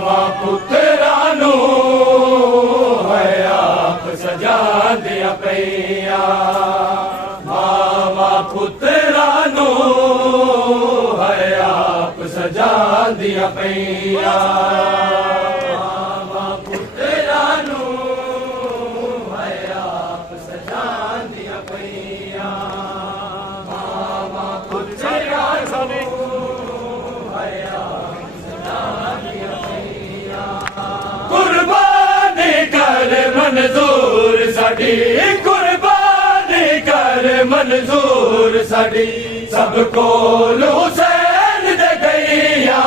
मावा पुत्रा नू है आप सजा दिया पैया मावा पुत्रा नू है आप सजा दिया पैया मावा पुत्रा नू है आप सजा दिया पैया मावा पुत्रा कुर्बानी कर मंजूर साडी कुर्बानी कर मंजूर साडी सबको हुसैन दे गईया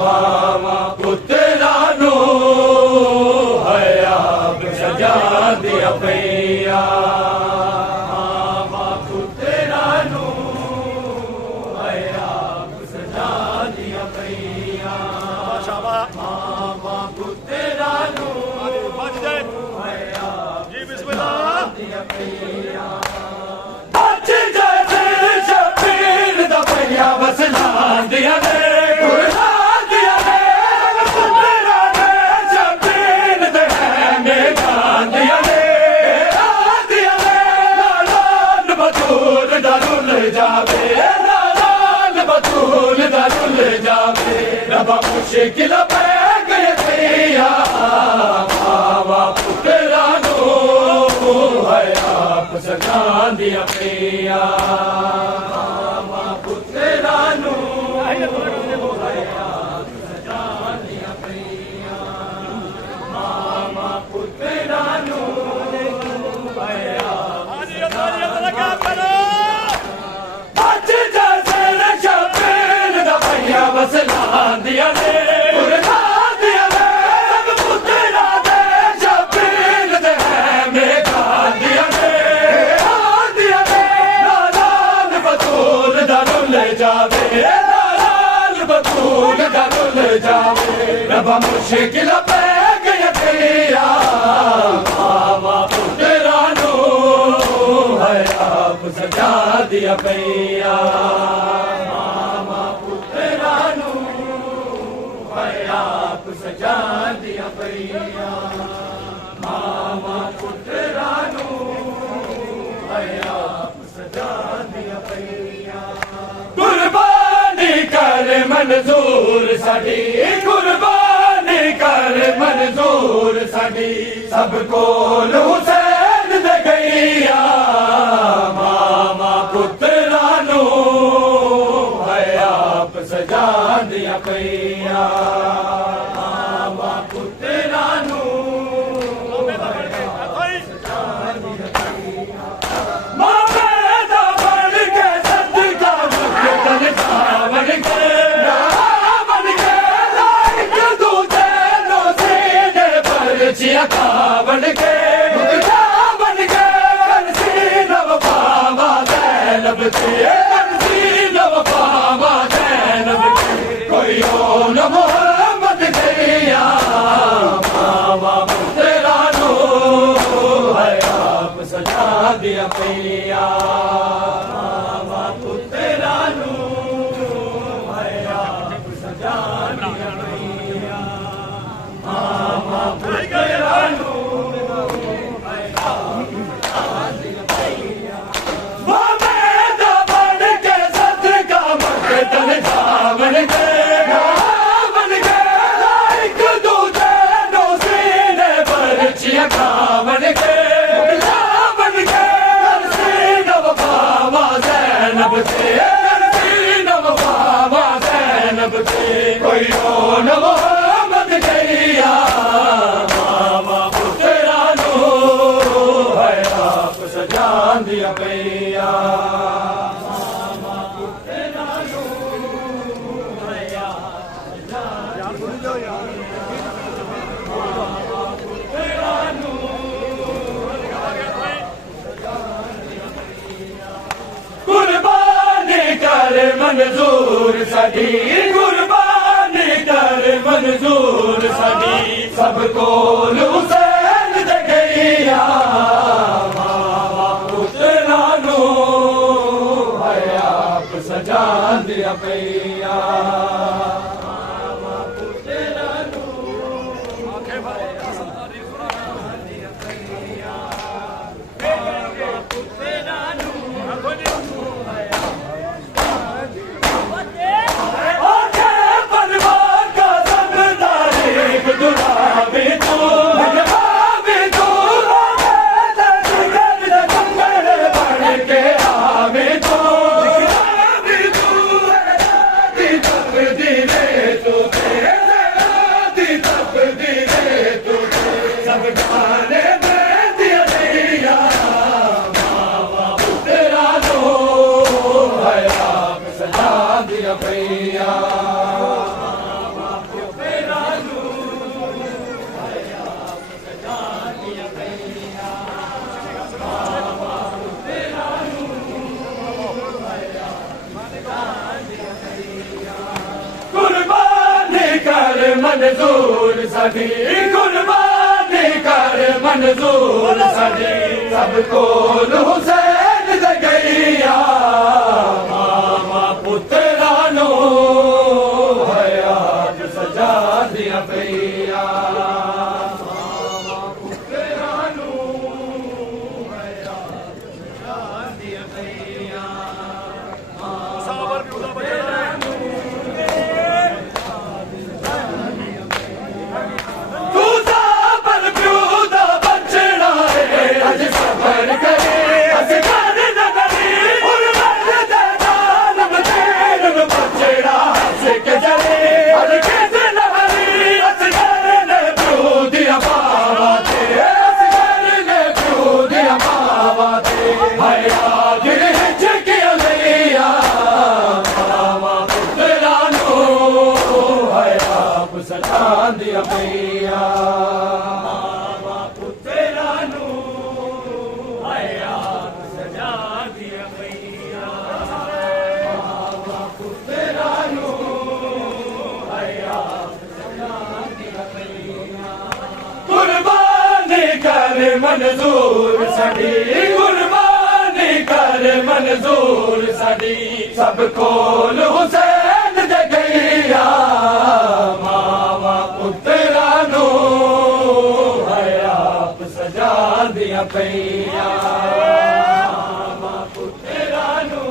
मामा पुत्रा नू है आप सजा दिया पैया मामा पुत्रा नू है आप सजा दिया पैया मामा पुत्रा नू जी बिस्मिल्लाह दिया पैया आज जैसे शबीर दा पैया बसला दिया दे कुर्ला दिया दे पुत्रा दे शबीर दे मेरा दिया दे लालान बतूल दारुल जावे लालान बतूल दारुल जावे रबा मुश्किल पे गए पैया मावा पुत्रा नू है आप सजा दिया पैया मावा पुत्रा नू है आप सजा दिया पैया मावा पुत्रा नू है आप सजा दिया आज जैसे शबीर दा पैया बसला दिया दे कुर्ला दिया दे सब पुत्रा दे शबीर दे मेरा दिया दे लालान बतूल दारुल जावे लालान बतूल दारुल जावे रबा मुश्किल पे गए पैया मावा पुत्रा नू है आप सजा दिया पैया मामा पुत्रा नू है आप सजा दिया पैया मामा पुत्रा नू है आप सजा दिया पैया कुर्बानी कर मंजूर साडी कुर्बानी कर मंजूर साडी सबको हुसैन दे गईया मामा पुत्रा नू है आप सजा दिया पैया मामा पुत्रा नू मामे दा बन के सदका मुक्तन बन के बन के लाइक दूजे नो सीने पर चिया बन के बन के सीनव बाबा दैनब के सीनव बाबा दैनब के कोई न मोहम्मद गैया मावा पुत्रा नू है आप सजा दिया पैया मावा पुत्रा नू है आप सजा दिया पैया मावा पुत्रा नू है आप सजा दिया पैया मामे दा बन के सदका मक्तन बन के बन के लाइक दूजे नो सीने पर चिया बन के बन के सीनव बाबा ज़ैनब के सीनव बाबा ज़ैनब के कोई न मोहम्मद गैया मावा पुत्रा नू है आप सजा दिया पैया मावा पुत्रा नू है आप सजा दिया मावा पुत्रा नू कुर्बानी कर मंजूर साडी कुर्बानी कर मंजूर साडी सबको हुसैन दे गईया मावा पुत्रा नू है आप सजा दिया पैया मावा पुत्रा मंजूर साडी कुर्बानी कर मंजूर साडी सब कोल हुसैन दे गईया मामा पुत्रा नू हयात सजा दिया पईया दिया भैया मामा पुत्रा नू हयात सजा दिया भैया मामा पुत्रा नू हयात सजा दिया भैया कुर्बानी कर मंजूर साडी कुर्बानी कर मंजूर साडी सब कोल हुसैन दे गईया पुत्रा नू हयात सजा दिया पईया मामा पुत्रा नू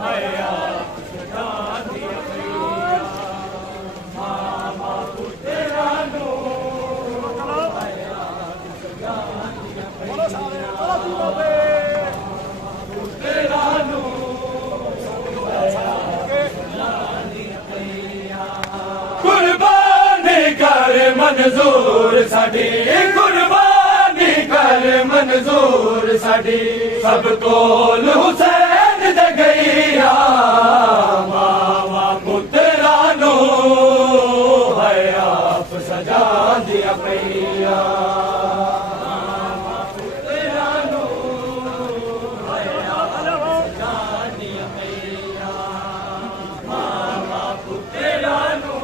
हयात सजा दिया पईया मामा पुत्रा नू हयात सजा दिया पईया पुत्रा नू कर मंजूर साडी कुर्बानी कर मंजूर साडी सब कोल हुसैन दे गईया मामा पुत्रा नू हयात सजा दिया पईया मामा पुत्रा नू हयात सजा दिया पईया मामा पुत्रा नू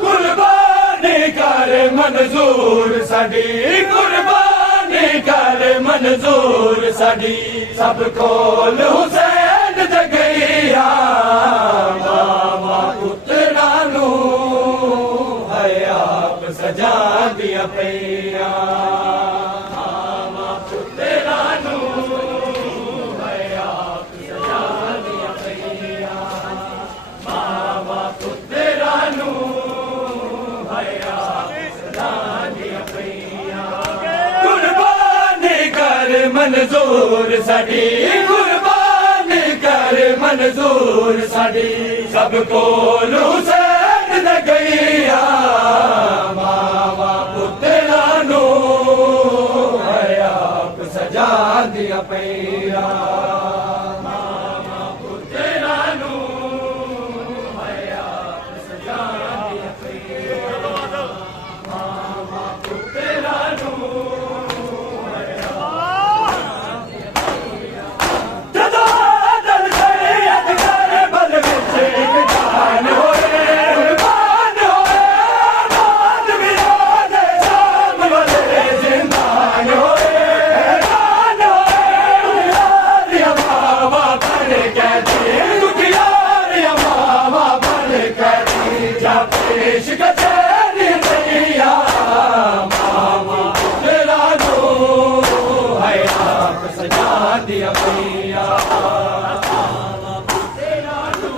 कुर्बानी कर मंजूर साडी कुर्बानी कर मंजूर साडी सब कोल हुसैन दे गईया मामा पुत्रा नू हयात सजा दिया पईया मामा पुत्रा नू हयात सजा दिया पईया मामा पुत्रा नू कुर्बानी कर मंजूर साडी कुर्बानी कर मंजूर साडी सब कोल हुसैन दे गईया मामा पुत्रा नू हयात सजा दिया पईया मामा पुत्रा नू हयात सजा दिया पईया मामा पुत्रा नू दिया भैया मामा पुत्रा नू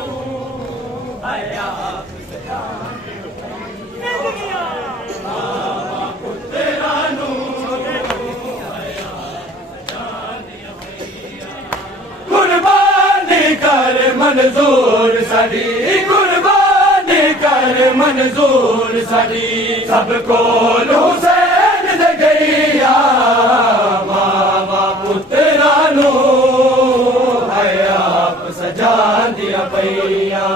हयात सजा दिया मामा पुत्रा नू हयात सजा दिया भैया कुर्बानी कर मंजूर साडी कुर्बानी कर मंजूर साडी सब कोल हुसैन दे गईया मामा पुत्रा नू हयात सजा दिया पईया